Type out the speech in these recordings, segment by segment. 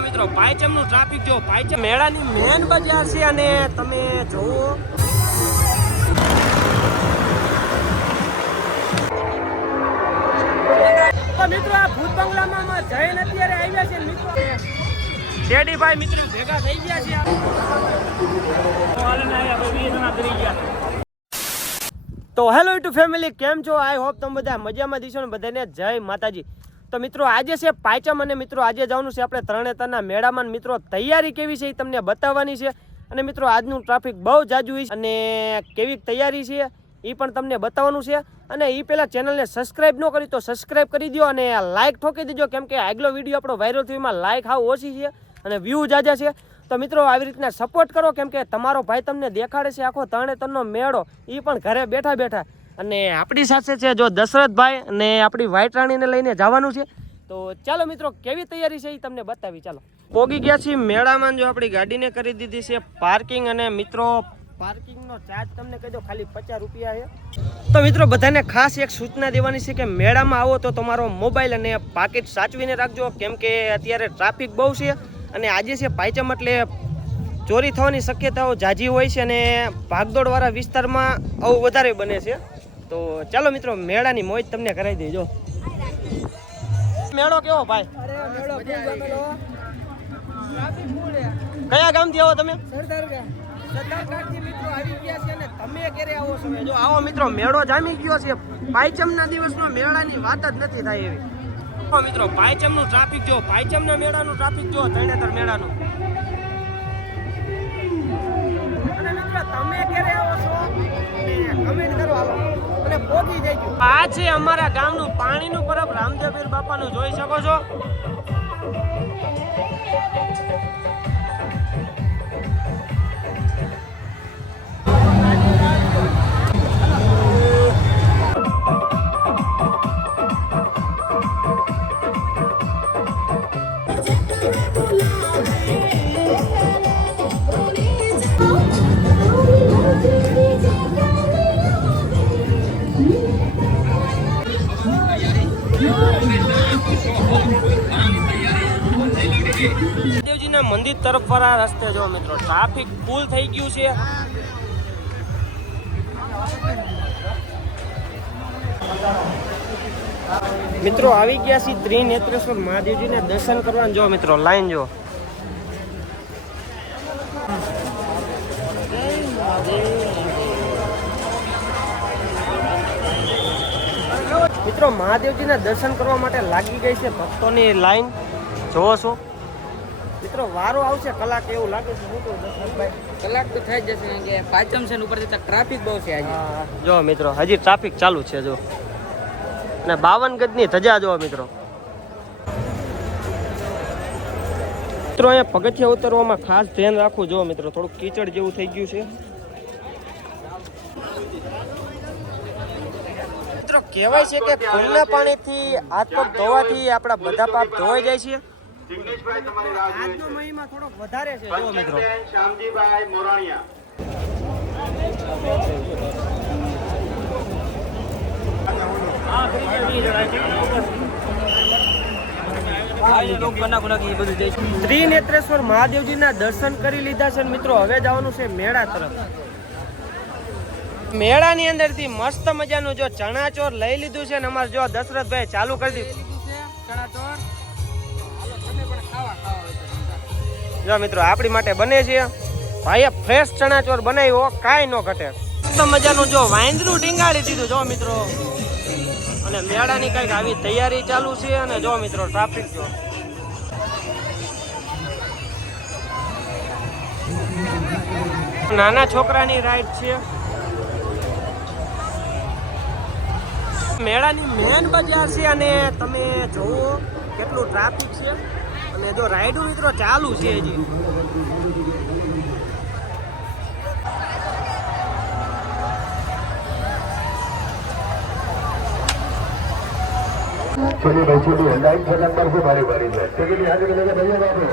મિત્રો પાંચમનું ટ્રાફિક જો પાંચમ મેળાની મેન બજાર છે અને તમે જોવો મિત્રો, આ ભૂત બંગલામાં જૈન અત્યારે આવ્યા છે મિત્રો શેરડીભાઈ મિત્રો ભેગા થઈ ગયા છે તો હેલો ટુ ફેમિલી કેમ છો? આઈ હોપ તમે બધા મજામાં દીશો ને બધાને જય માતાજી. તો મિત્રો આજે છે પાંચમ અને મિત્રો આજે જવાનું છે આપણે તરણેતરના મેળામાં. મિત્રો તૈયારી કેવી છે એ તમને બતાવવાની છે. અને મિત્રો આજનું ટ્રાફિક બહુ જાજુ છે અને કેવી તૈયારી છે એ પણ તમને બતાવવાનું છે. અને એ પહેલાં ચેનલને સબસ્ક્રાઈબ ન કરી તો સબસ્ક્રાઇબ કરી દો અને લાઇક ઠોકી દેજો. કેમ કે આગલો વીડિયો આપણો વાયરલ થયો એમાં લાઇક હાવ ઓછી છે અને વ્યૂ જાજા છે. તો મિત્રો આવી રીતના સપોર્ટ કરો. કેમ કે તમારો ભાઈ તમને દેખાડે છે આખો તરણેતરનો મેળો. એ પણ ઘરે બેઠા બેઠા અને આપણી સાથે છે જો દશરથભાઈ અને આપણી વ્હાઈટ રાણીને લઈને જવાનું છે, તો ચાલો મિત્રો, કેવી તૈયારી છે એ તમને બતાવી, ચાલો. પોગી ગયા છીએ મેળામાં, જો આપણી ગાડીને કરી દીધી છે પાર્કિંગ, અને મિત્રો, પાર્કિંગનો ચાર્જ તમને કહી દો ખાલી પચાસ રૂપિયા છે. તો મિત્રો, બધાને ખાસ એક સૂચના દેવાની છે કે મેળામાં આવો તો તમારો મોબાઈલ અને પાકીટ સાચવીને રાખજો, કેમ કે અત્યારે ટ્રાફિક બહુ છે, અને આજે છે પાયચમ એટલે ચોરી થવાની શક્યતાઓ જાજી હોય છે, અને ભાગદોડવાળા વિસ્તારમાં આવું વધારે બને છે. તો ચાલો મિત્રો મેળાની મોજ તમને કરાવી દેજો. મેળો કેવો ભાઈ? કયા ગામથી આવો તમે? આવો છો જો આવો મિત્રો મેળો જામી ગયો છે. પાંચમના દિવસનો મેળાની વાત જ નથી થાય એવી. મિત્રો પાંચમનું ટ્રાફિક જો પાંચમના મેળાનું ટ્રાફિક જો તરણેતર મેળાનું. તમે ક્યારે આવો છો. કમેન્ટ કરો હાલો. અને પોગી જઈજો આ છે અમારા ગામનું પાણીનું પરબ રામદેવપીર બાપાનું જોઈ શકો છો. મંદિર આ રસ્તે જો મિત્રો ટ્રાફિક ફૂલ થઈ ગયું છે. મિત્રો, આવી ગયા છે ત્રિનેત્રેશ્વર મહાદેવજીને દર્શન કરવા જો મિત્રો લાઈન જો. મિત્રો, મહાદેવજીના દર્શન કરવા માટે લાગી ગઈ છે ભક્તોની લાઈન જોવો છો મિત્રો વારો આવશે કલાક એવું લાગે છે. હું તો દશરથભાઈ કલાક તો થઈ જ જશે કારણ કે પાંચમ છે ઉપર જતા ટ્રાફિક બહુ છે આજે. જો મિત્રો હજી ટ્રાફિક ચાલુ છે જો. અને બાવન ગજની ધજા જો મિત્રો. મિત્રો અહીંયા પગથિયા ઉતરવામાં ખાસ ધ્યાન રાખવું જો મિત્રો થોડુંક કીચડ જેવું થઈ ગયું છે. મિત્રો કહેવાય છે કે કુલના પાણીથી હાથ પગ ધોવાથી આપણા બધા પાપ ધોવાઈ જાય છે. આજનો મહિમા થોડોક વધારે છે. જો મિત્રો. શ્યામજીભાઈ મોરાણીયા. ત્રિનેત્રેશ્વર મહાદેવજીના દર્શન કરી લીધા છે મિત્રો હવે જવાનું છે મેળા તરફ. મેળાની અંદરથી મસ્ત મજાનું જો ચણાચોર લઈ લીધું છે ને અમારે જો દશરથભાઈ ચાલુ કરી દીધું. જો મિત્રો, આપણી માટે બને છે. ભાઈએ ફ્રેશ ચણાચોર બનાવ્યો, કાંઈ ન ઘટે. તો મજાનું જો વાંદરું ટીંગાડી દીધું, જો મિત્રો. અને મેળાની કંઈક આવી તૈયારી ચાલુ છે અને જો મિત્રો ટ્રાફિક જો. નાના છોકરાની રાઈડ છે. મેળાની મેન બજાર છે અને તમે જુઓ કેટલું ટ્રાફિક છે. અને જો રાઈડો મિત્રો ચાલુ છે હજી चलिए भाई चलिए लाइन से नंबर से बारी बारी से टिकट यहाँ से मिलेगा भैया बाबू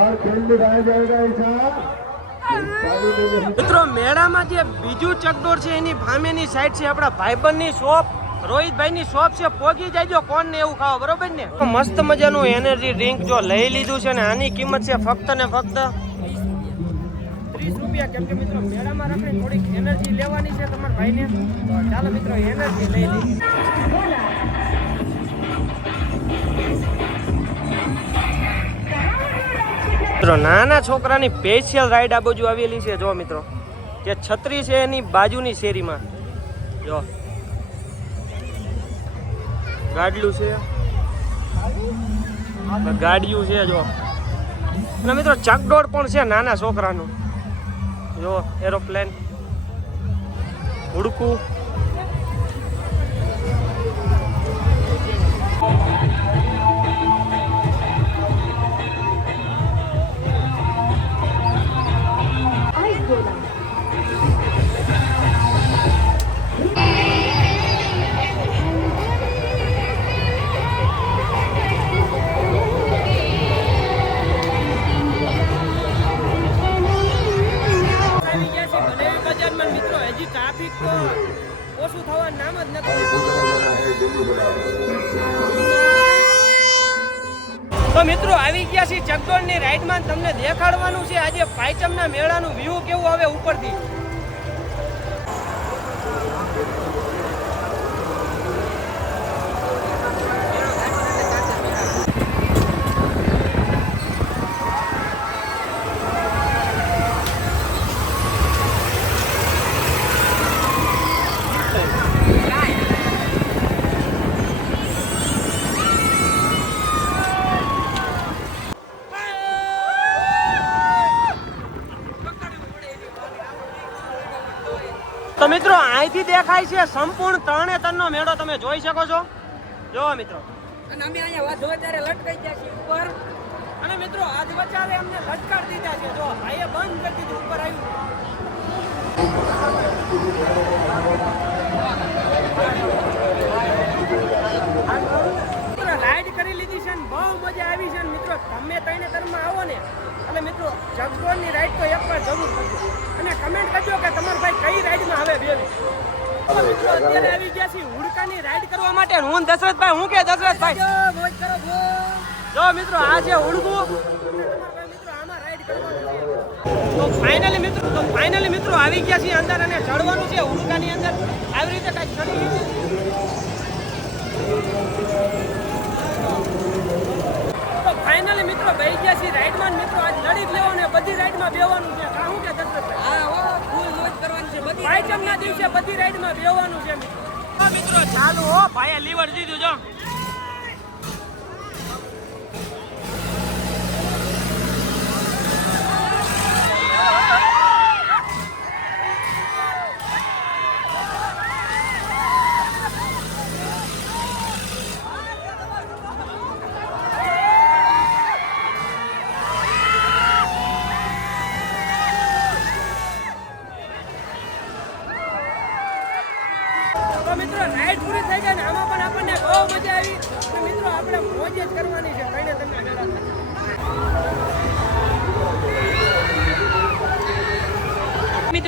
और खेल दिखाया जाएगा ऐसा पानी में नहीं મિત્રો મેળામાં જે બીજું ચકડોળ છે એની સામેની સાઈડ છે આપણા ભાઈબંધની શોપ રોહિતભાઈ ની શોપ છે પોગી જાયજો કોણ ને એવું ખાવ બરોબર ને? મસ્ત મજાનું એનર્જી ડ્રિંક જો લઈ લીધું છે ને આની કિંમત છે ફક્ત ને ફક્ત ત્રીસ રૂપિયા. કેમ કે મિત્રો મેળામાં રાખીને થોડીક એનર્જી લેવાની છે તમારા ભાઈને. ચાલો મિત્રો એનર્જી લઈ લઈએ. મિત્રો નાના છોકરાની સ્પેશિયલ રાઈડ આ બાજુ આવેલી છે જો મિત્રો. જે છત્રી છે એની બાજુની શેરીમાં. જો. ગાડલું છે. ગાડિયું છે, જો. અને મિત્રો, ચકડોળ પણ છે નાના છોકરાનું. જો એરોપ્લેન હુડકું. પાંચમના વ્યૂ કેવું આવે ઉપરથી? મિત્રો, અહીંથી દેખાય છે સંપૂર્ણ ત્રણે તનનો મેળો. તમે જોઈ શકો છો. જો મિત્રો. અને અમે અહીંયા વાત હોય ત્યારે ગયા છીએ ઉપર. અને મિત્રો, આજ વચારે અમને લટકાડ દીધા છે. જો, ભાઈએ બંધ કરી દીધું ઉપર આવ્યું. રાઈડ કરી લીધી છે ને બહુ મજા આવી છે મિત્રો. તમે તઈને તરમાં આવો ને. અને મિત્રો જગદોળની રાઈડ તો એકવાર જરૂર કરજો. અને કમેન્ટ કરજો કે તમારો ભાઈ કઈ રાઈડમાં હવે બેવી મિત્રો અત્યારે આવી ગયા છીએ હુડકાની રાઈડ કરવા માટે. હું દશરથભાઈ હું કે દશરથભાઈ? જો કરો જો મિત્રો આ છે હુડકું. તો ફાઇનલી મિત્રો તો ફાઇનલી મિત્રો આવી ગયા છીએ અંદર અને ચડવાનું છે ઉડકાની અંદર. આવી રીતે કાંઈક ચડી તો ફાઇનલી મિત્રો ભાઈ ગયા છીએ રાઈડમાં. મિત્રો આજ લડી જ લેવાનું ને બધી રાઈડમાં બેવાનું છે. કાહું કે દશરથભાઈ હા હો ફૂલ મોજ કરવાની છે બધી પાંચમના દિવસે બધી રાઈડમાં બેવાનું છે મિત્રો. મિત્રો ચાલુ હો. ભાઈએ લીવર દીધું જો.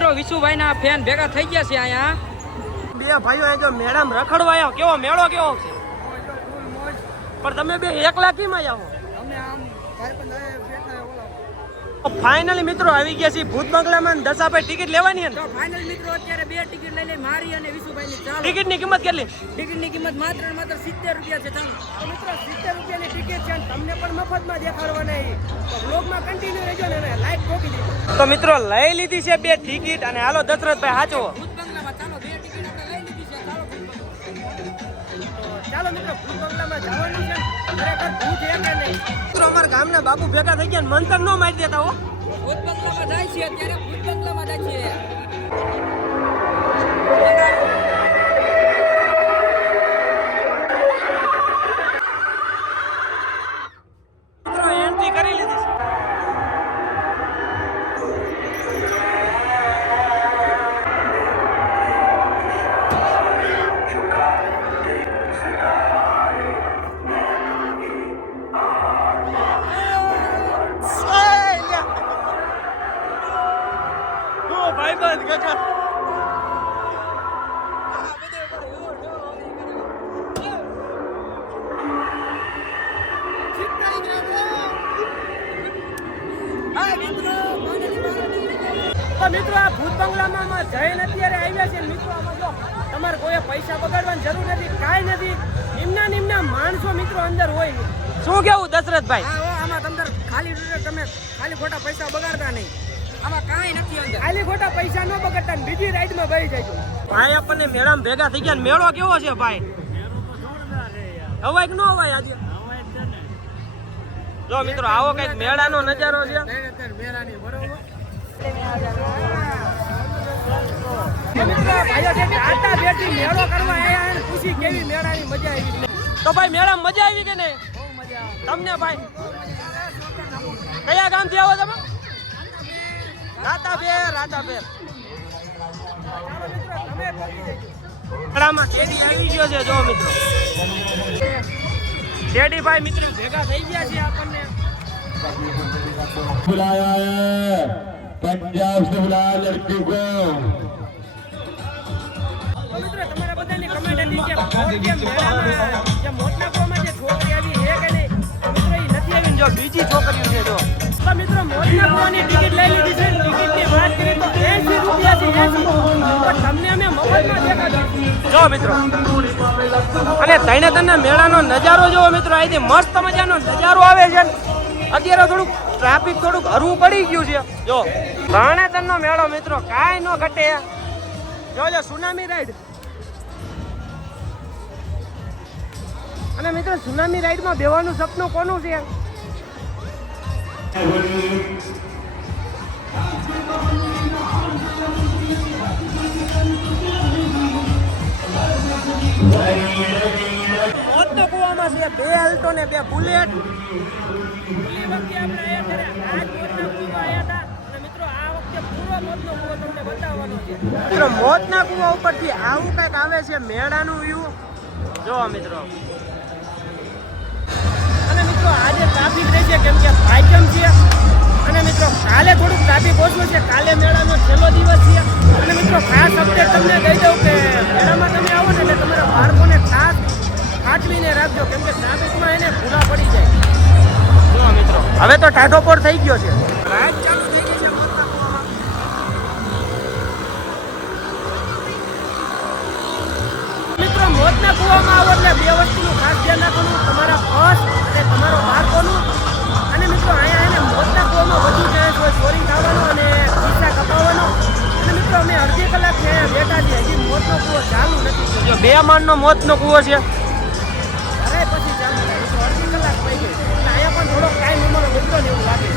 મિત્રો વિશુભાઈ ના ફેન ભેગા થઈ ગયા છે અહીંયા. બે ભાઈઓ જો મેળામાં રખડવા આવ્યો કેવો મેળો કેવો છે? પણ તમે બે એકલા કેમ આવ્યા ફાઇનલી મિત્રો આવી ગયા છે ભૂત બંગલામાં દસાભાઈ ટિકિટ લેવાની તો ફાઇનલ મિત્રો અત્યારે બે ટિકિટ લઈ લે મારી અને વિશુભાઈ ની ચાલો. ટિકિટની કિંમત કેટલી? ટિકિટની કિંમત માત્ર માત્ર સિત્તેર રૂપિયા છે ચાલો. મિત્રો સિત્તેર રૂપિયાની ટિકિટ છે તમને પણ મફતમાં દેખાડવાના. તો બ્લોગમાં કન્ટિન્યુ રહેજો ને લાઈક ઠોકી દીધો તો મિત્રો લઈ લીધી છે બે ટિકિટ અને હાલો દશરથભાઈ હાચો ચાલો મિત્રો ભૂત જવાનું છે. ખરેખર ભૂત છે કે નહીં? મિત્રો અમારા ગામના બાપુ ભેગા થઈ ગયા મંતર ન મારી દેતા હો. ભૂત જાય છે અત્યારે ભૂત બંગલામાં જાય છે. તમારે કોઈ પૈસા બગાડવાની જરૂર નથી કાંઈ નથી. નિમ્ના નિમ્ના માણસો મિત્રો અંદર હોય નહીં. શું કેવું દશરથભાઈ? આમાં તમને ખાલી તમે ખાલી ખોટા પૈસા બગાડતા નહીં. આમાં કાંઈ નથી અંદર. ખાલી ખોટા પૈસા ન બગડતા બીજી રાઈડમાં બેસી જાય ભાઈ આપણને મેળામાં ભેગા થઈ ગયા મેળો કેવો છે ભાઈ? ન હવાય આજે. જો મિત્રો આવો કંઈક મેળાનો નજારો છે. બરોબર. તો મિત્રો ભાઈઓ જે આટા ભેટી મેળો કરવા આયા અને ખુશી કેવી મેળાની મજા આવી તો ભાઈ મેળામાં મજા આવી કે નહીં બહુ મજા આવે તમને ભાઈ કયા ગામથી આવો તમે રાતાબેર રાતાબેર મેળામાં કેદી આવી ગયો છે જો મિત્રો ડેડી ભાઈ મિત્રો ભેગા થઈ ગયા છે આપણને बुलाया है पंजाब से बुलाया लड़की को તો મિત્રો તમારા બધાની કમેન્ટ હતી કે મોટ કેમ મેળામાં જે મોટના કુવામાં જે છોકરી આવી છે કે નહીં? મિત્રો એ નથી આવી. જો બીજી છોકરીઓ છે જો. તો મિત્રો મોટના કુવાની ટિકિટ લઈ લીધી છે. ટિકિટની વાત કરીએ તો 80 રૂપિયા છે 80 પણ તમને અમે મફતમાં દેખાડીશું. જો મિત્રો. અને તણે તને મેળાનો નજારો જોવો મિત્રો. અહીંથી મસ્ત મજાનો નજારો આવે છે. અત્યારે થોડુંક ટ્રાફિક થોડુંક હરવું પડી ગયું છે. જો. તરણેતરનો મેળો મિત્રો. કાંઈ ન ઘટે. જોજો સુનામી રાઈડ અને મિત્રો સુનામી રાઈડમાં બેવાનું સપનું કોનું છે? મોતનો કૂવામાં છે બે અલ્ટો ને બે બુલેટ. મિત્રો મોતના કૂવા ઉપરથી આવું કંઈક આવે છે મેળાનું વ્યૂ. જો મિત્રો. મિત્રો, આજે ટ્રાફિક રહી છે કેમ કે ભાઈચમ છે. અને મિત્રો, કાલે થોડુંક ટ્રાફિક ઓછું છે. કાલે મેળાનો છેલ્લો દિવસ છે. અને મિત્રો, ખાસ અપડેટ તમને કહી દઉં કે મેળામાં તમે આવો ને એટલે તમારા બાળકોને ખાસ સાચવીને રાખજો, કેમ કે ટ્રાફિકમાં એને ભૂલા પડી જાય. મિત્રો, હવે તો ટાઢોપોર થઈ ગયો છે. મિત્રો, મોતના કૂવામાં આવો એટલે બે વસ્તુનું ખાસ ધ્યાન રાખવાનું. તમારા પર્સ અને તમારો કોનું? અને મિત્રો અહીંયા એને મોતના કોમાં વધુ ચાન્સ હોય ચોરી થવાનો અને પૈસા કપાવવાનો. અને મિત્રો અમે અડધી કલાક છે અહીંયા બેઠા છીએ. હજી મોતનો કૂવો ચાલુ નથી. બે માળનો મોતનો કૂવો છે. અરે પછી ચાલુ અડધી કલાક થઈ ગઈ. અહીંયા પણ થોડોક ટાઈમ અમારો વધતો ને એવું લાગે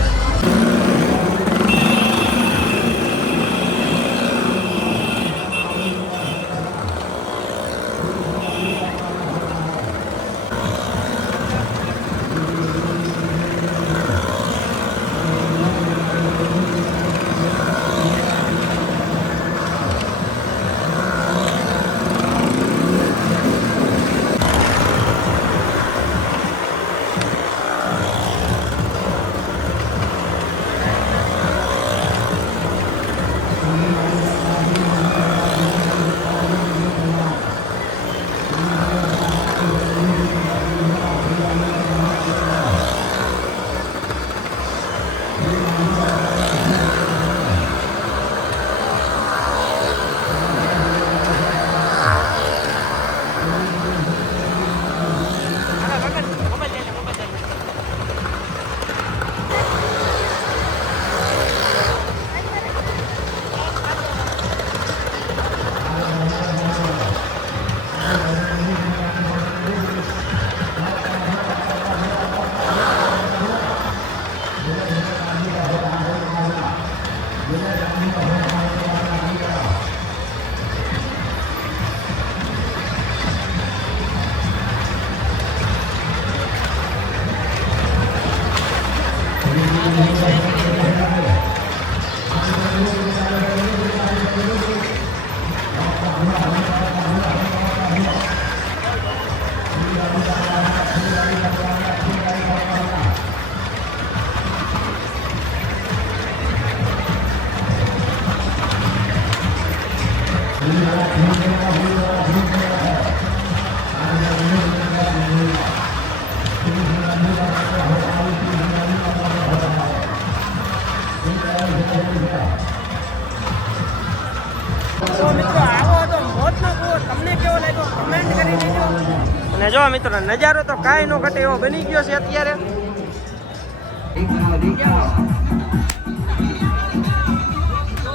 મિત્રો નજારો તો કાંઈ નો ઘટે એવો બની ગયો છે અત્યારે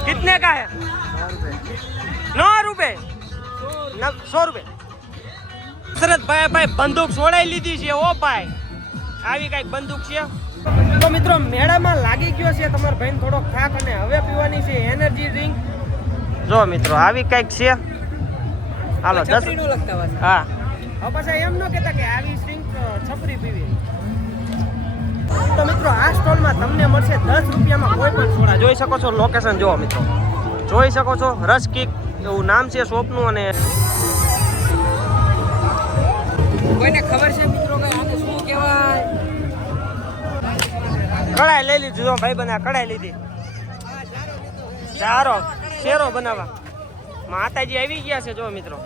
कितने का है नौ रुपए न- સો રૂપિયા સરસ ભાઈ ભાઈ બંદૂક છોડાઈ લીધી છે ઓ ભાઈ આવી કઈક બંદૂક છે તો મિત્રો મેળામાં લાગી ગયો છે તમારા ભાઈને થોડોક થાક અને હવે પીવાની છે એનર્જી ડ્રિંક જો મિત્રો આવી કઈક છે હાલો દસ છપરી નો લગતા પાછા. હા હવે પાછા એમ ન કહેતા કે આવી ડ્રિંક છપરી પીવી. તો મિત્રો આ સ્ટોલમાં તમને મળશે દસ રૂપિયામાં કોઈ પણ સોડા. જોઈ શકો છો લોકેશન જોવો મિત્રો. જોઈ શકો છો રસ કિક એવું નામ છે શોપનું અને કોઈને ખબર છે મિત્રો કે આને શું કહેવાય? કડાઈ લઈ લીધું જો ભાઈ બના કડાઈ લીધી. ચારો શેરો બનાવવા. માતાજી આવી ગયા છે જો મિત્રો.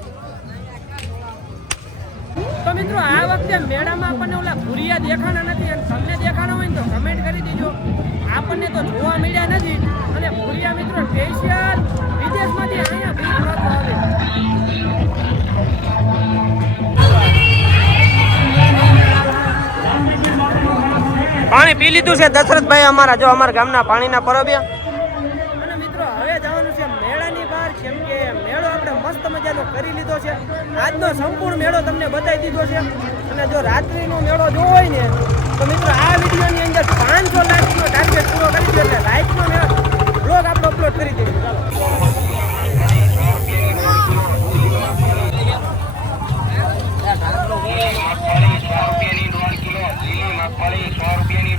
મિત્રો, આ વખતે મેળામાં આપણને ઓલા ભૂરિયા દેખાણા નથી અને તમને દેખાણા હોય ને તો કમેન્ટ કરી દેજો. આપણને તો જોવા મળ્યા નથી. અને ભૂરિયા મિત્રો સ્પેશિયલ વિદેશમાંથી અહીંયા ભીડ પાણી પી લીધું છે દશરથભાઈ અમારા, જો અમારા ગામના પાણીના પરબ્યા કરી લીધો છે. આજનો સંપૂર્ણ મેળો તમને બતાવી દીધો છે. અને જો રાત્રિનો મેળો જોવો હોય ને, તો મિત્રો આ વિડીયોની અંદર પાંચસો લાખનો ટાર્ગેટ પૂરો કરી દે એટલે લાઇકનો મેળો બ્લોગ આપણે અપલોડ કરી દઈએ. ચાલો. સો રૂપિયાની